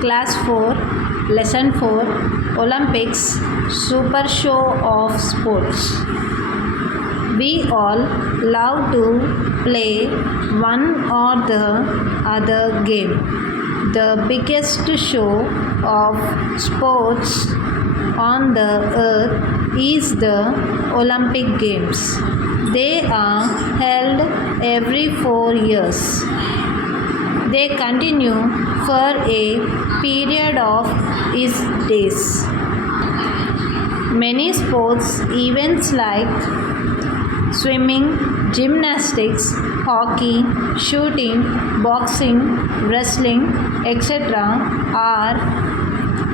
Class 4, Lesson 4, Olympics, Super Show of Sports. We all love to play one or the other game. The biggest show of sports on the earth is the Olympic Games. They are held every 4 years. They continue for a period of days. Many sports events like swimming, gymnastics, hockey, shooting, boxing, wrestling, etc. are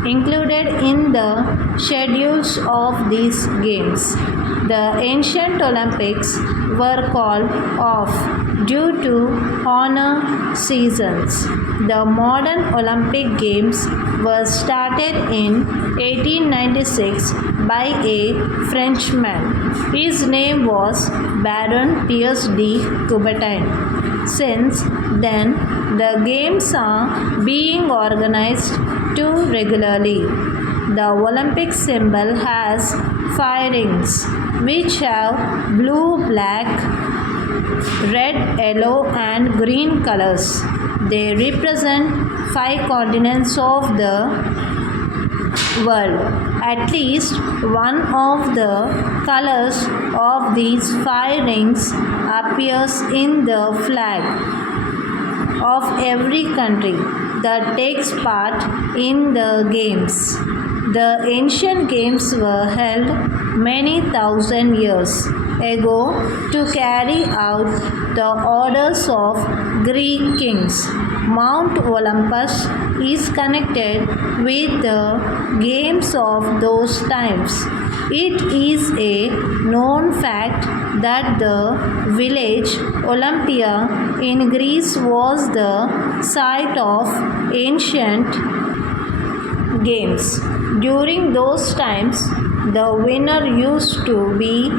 included in the schedules of these games. The ancient Olympics were called off due to honor seasons. The modern Olympic Games were started in 1896 by a Frenchman. His name was Baron Pierre de Coubertin. Since then, the games are being organized too regularly. The Olympic symbol has 5 rings, which have blue, black, red, yellow, and green colors. They represent 5 continents of the world. At least one of the colors of these 5 rings appears in the flag of every country that takes part in the games. The ancient games were held many thousand years ago to carry out the orders of Greek kings. Mount Olympus is connected with the games of those times. It is a known fact that the village Olympia in Greece was the site of ancient games. During those times, the winner used to be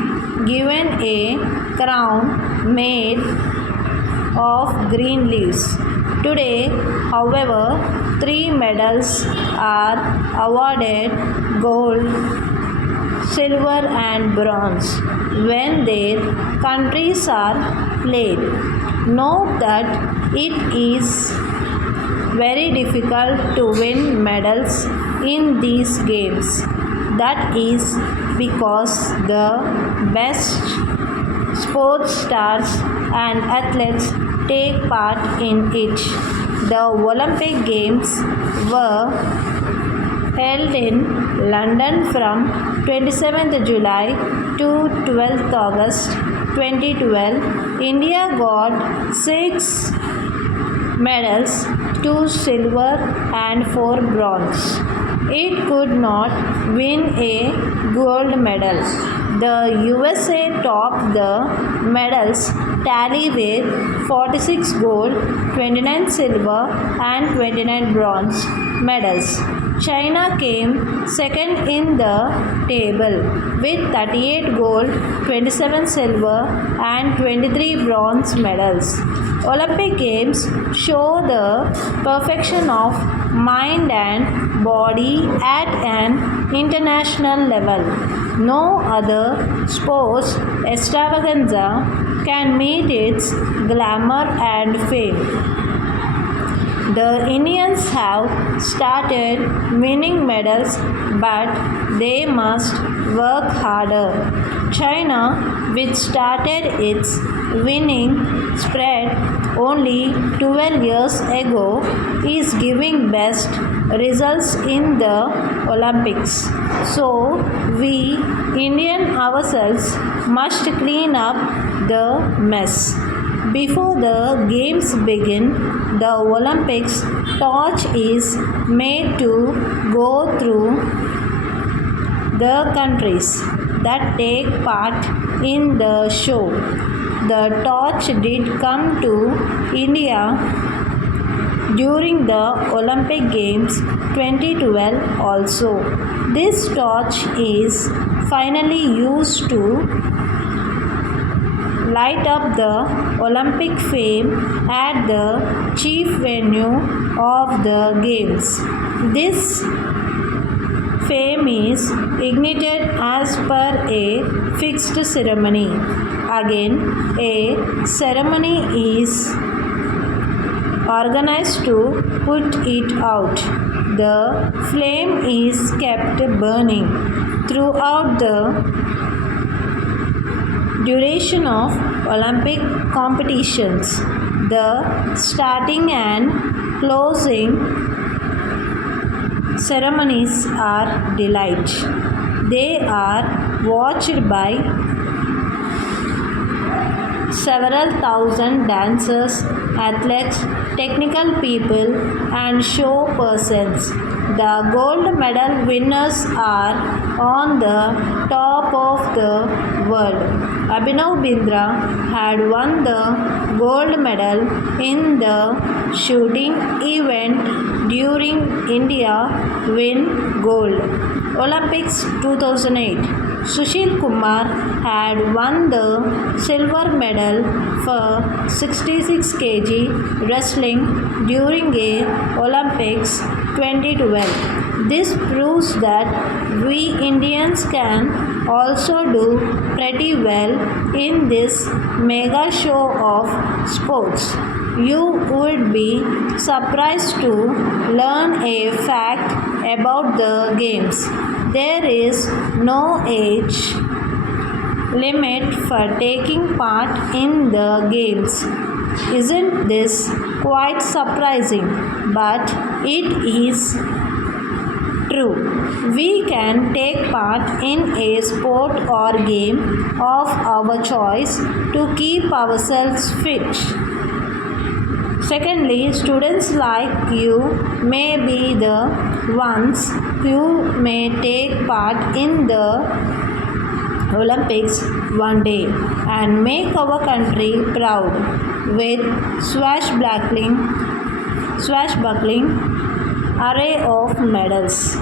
given a crown made of green leaves. Today, however, 3 medals are awarded: gold, silver and bronze when their countries are played. Note that it is very difficult to win medals in these games. That is because the best sports stars and athletes take part in it. The Olympic Games were held in London from 27th July to 12th August 2012. India got 6 medals, 2 silver and 4 bronze. It could not win a gold medal. The USA topped the medals tally with 46 gold, 29 silver and 29 bronze medals. China came second in the table with 38 gold, 27 silver and 23 bronze medals. Olympic Games show the perfection of mind and body at an international level. No other sports extravaganza can meet its glamour and fame. The Indians have started winning medals, but they must work harder. China, which started its winning spread only 12 years ago, is giving best results in the Olympics. So, we Indian ourselves must clean up the mess. Before the games begin, the Olympics torch is made to go through the countries that take part in the show. The torch did come to India during the Olympic Games 2012 also. This torch is finally used to light up the Olympic fame at the chief venue of the Games. This fame is ignited as per a fixed ceremony. Again, a ceremony is organized to put it out. The flame is kept burning throughout the duration of Olympic competitions. The starting and closing ceremonies are delight. They are watched by several thousand dancers, athletes, technical people, and show persons. The gold medal winners are on the top of the world. Abhinav Bindra had won the gold medal in the shooting event during India win gold. Olympics 2008. Sushil Kumar had won the silver medal for 66 kg wrestling during a Olympics 2012. This proves that we Indians can also do pretty well in this mega show of sports. You would be surprised to learn a fact about the games. There is no age limit for taking part in the games. Isn't this quite surprising? But it is true. We can take part in a sport or game of our choice to keep ourselves fit. Secondly, students like you may be the ones who may take part in the Olympics one day and make our country proud with swashbuckling array of medals.